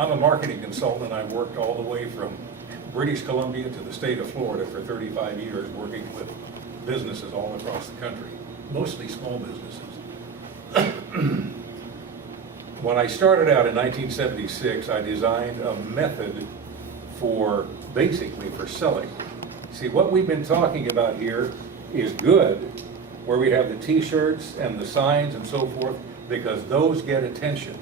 I'm a marketing consultant, and I've worked all the way from British Columbia to the state of Florida for 35 years, working with businesses all across the country, mostly small businesses. When I started out in 1976, I designed a method for, basically for selling. See, what we've been talking about here is good, where we have the t-shirts and the signs and so forth, because those get attention.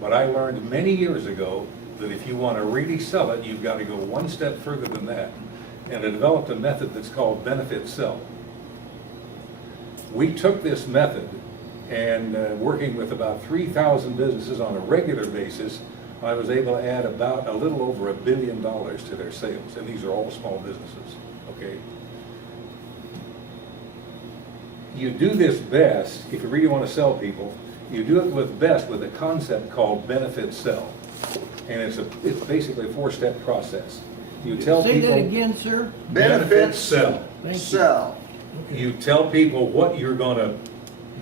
But I learned many years ago that if you want to really sell it, you've got to go one step further than that. And I developed a method that's called benefit sell. We took this method and working with about 3,000 businesses on a regular basis, I was able to add about a little over $1 billion to their sales. And these are all small businesses, okay? You do this best, if you really want to sell people, you do it best with a concept called benefit sell. And it's basically a 4-step process. You tell people. Say that again, sir? Benefit sell. Thank you. Sell. You tell people what you're going to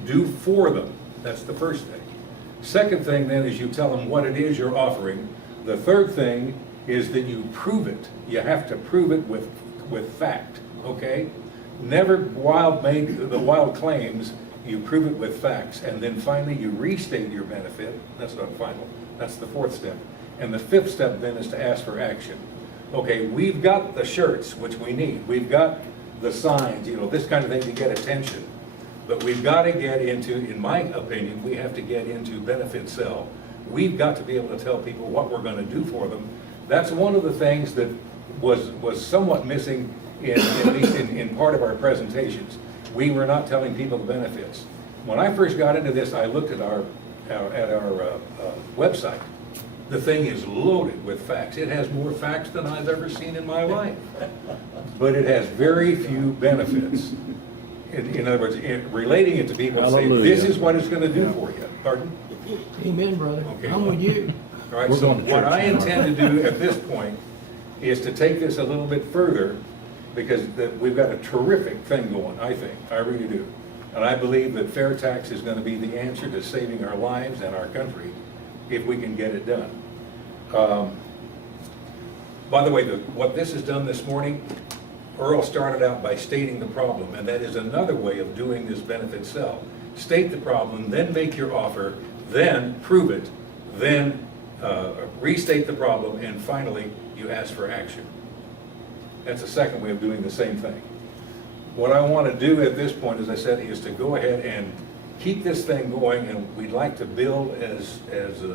do for them. That's the first thing. Second thing then is you tell them what it is you're offering. The third thing is that you prove it. You have to prove it with fact, okay? Never make the wild claims, you prove it with facts. And then finally you restate your benefit. That's not final. That's the 4th step. And the 5th step then is to ask for action. Okay, we've got the shirts, which we need. We've got the signs, you know, this kind of thing to get attention. But we've got to get into, in my opinion, we have to get into benefit sell. We've got to be able to tell people what we're going to do for them. That's one of the things that was somewhat missing at least in part of our presentations. We were not telling people the benefits. When I first got into this, I looked at our website. The thing is loaded with facts. It has more facts than I've ever seen in my life. But it has very few benefits. In other words, relating it to people and say, this is what it's going to do for you. Pardon? Amen, brother. Okay. I'm with you. All right, so what I intend to do at this point is to take this a little bit further, because we've got a terrific thing going, I think. I really do. And I believe that fair tax is going to be the answer to saving our lives and our country if we can get it done. By the way, what this has done this morning, Earl started out by stating the problem, and that is another way of doing this benefit sell. State the problem, then make your offer, then prove it, then restate the problem, and finally you ask for action. That's the second way of doing the same thing. What I want to do at this point, as I said, is to go ahead and keep this thing going, and we'd like to build, as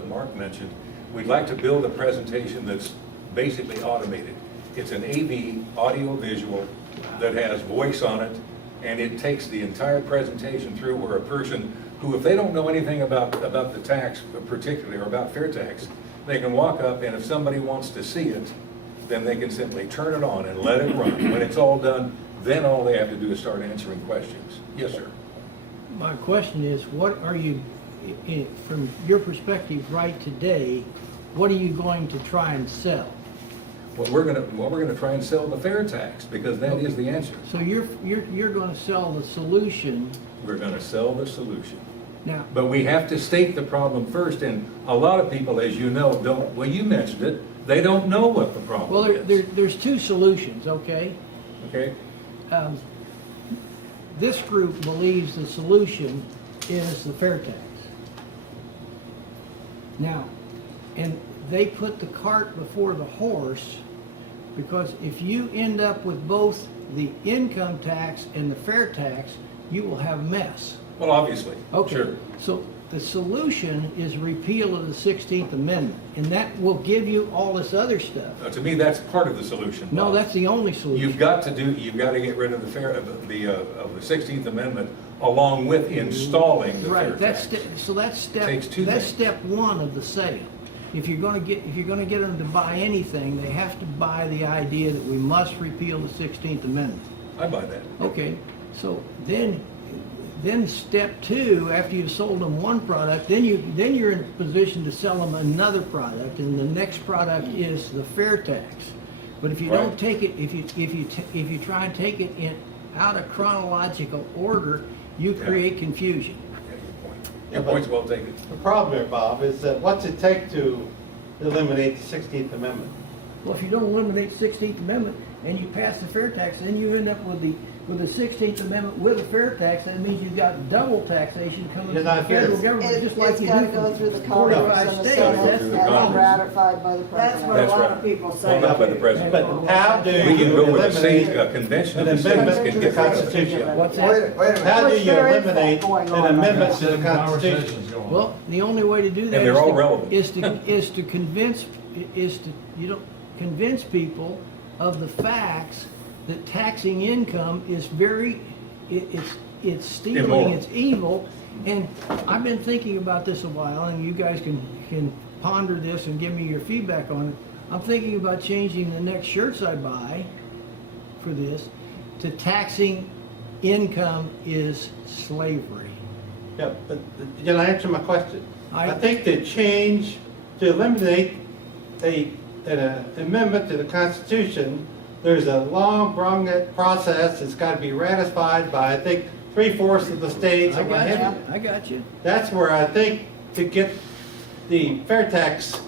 Mark mentioned, we'd like to build a presentation that's basically automated. It's an AV, audio visual, that has voice on it, and it takes the entire presentation through, where a person who, if they don't know anything about the tax particularly, or about fair tax, they can walk up, and if somebody wants to see it, then they can simply turn it on and let it run. When it's all done, then all they have to do is start answering questions. Yes, sir. My question is, what are you, from your perspective right today, what are you going to try and sell? Well, we're gonna try and sell the fair tax, because that is the answer. So you're going to sell the solution. We're gonna sell the solution. Now, But we have to state the problem first, and a lot of people, as you know, don't, well, you mentioned it, they don't know what the problem well, is. there's 2 solutions, okay? Okay? This group believes the solution is the fair tax. Now, and they put the cart before the horse, because if you end up with both the income tax and the fair tax, you will have a mess. Well, obviously, Okay, sure. so the solution is repeal of the 16th Amendment, and that will give you all this other stuff. To me, that's part of the solution. No, Bob. that's the only solution. You've got to get rid of the 16th Amendment, along with installing the fair Right, tax. so that's Takes 2 things. step 1 of the sale. If you're going to get them to buy anything, they have to buy the idea that we must repeal the 16th Amendment. I buy that. Okay, so then step 2, after you've sold them one product, then you're in a position to sell them another product, and the next product is the fair tax. But if you Right. don't take it, if you try and take it in out of chronological order, you Yeah. create confusion. Yeah, good point. Yeah, Your but- point's well taken. The problem here, Bob, is that what's it take to eliminate the 16th Amendment. Well, if you don't eliminate the 16th Amendment and you pass the fair tax, then you end up with the 16th Amendment with a fair tax. That means you've got double taxation coming You're from the not fair. federal government, just like It's you gotta do go from through the Congress 45 and the states. Senate That's through the the and Congress. ratified by the That's president. what a That's lot right. of people say. Well, not by the president. But how do We can you go with a eliminate convention of an the states amendment can to the get rid of it. Constitution? What's Wait, that? wait a minute. How do Which you there is eliminate that going an on right amendment now. to the Constitution? Conversations going on. Well, the only way to do that And they're all relevant. is to convince convince people of the facts that taxing income is it's stealing, Immoral. it's evil. And I've been thinking about this a while, and you guys can ponder this and give me your feedback on it. I'm thinking about changing the next shirts I buy for this to taxing income is slavery. Yeah, but you know, answer my question. I- I think to change, to eliminate an amendment to the Constitution, there's a long, drawn process. It's got to be ratified by, I think, 3/4 of the states. I Am I got heavy? you, I got you. That's where I think to get the fair tax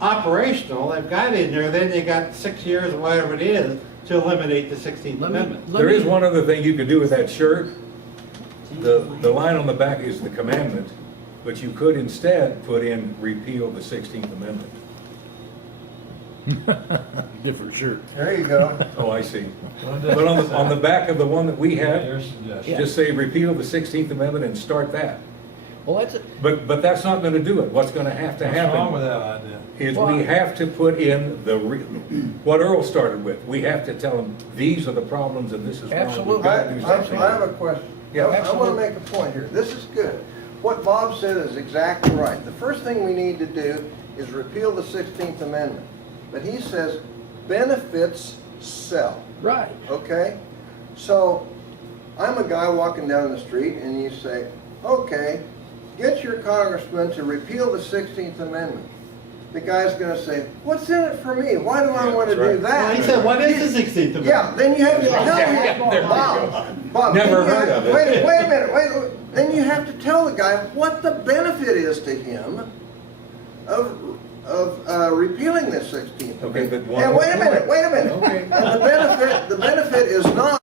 operational, they've got in there, then they got 6 years or whatever it is to eliminate the 16th Amendment. There is one other thing you could do with that shirt. The line on the back is the commandment, but you could instead put in repeal the 16th Amendment. Different shirt. There you go. Oh, I see. But on the back of the one that we have, Your suggestion. just say repeal the 16th Amendment and start that. Well, that's it. But that's not gonna do it. What's gonna have to What's wrong with happen that idea? is we have to put in what Earl started with. We have to tell them, these are the problems and this is why we've Absolutely. got to do something. I have a question. Yeah, I want to absolutely. make a point here. This is good. What Bob said is exactly right. The first thing we need to do is repeal the 16th Amendment. But he says benefits sell. Right. Okay? So I'm a guy walking down the street and you say, okay, get your congressman to repeal the 16th Amendment. The guy's going to say, what's in it for me? Why do I Yeah, want to that's do right. that? Well, he said, what is the 16th Amendment? Yeah, then you have to tell Yeah, him, there you Bob, Never then you heard have- of it. Wait a minute, wait. Then you have to tell the guy what the benefit is to him of repealing this 16th Okay, Amendment. but one And more wait a minute, point. wait a minute. Okay. And the benefit is not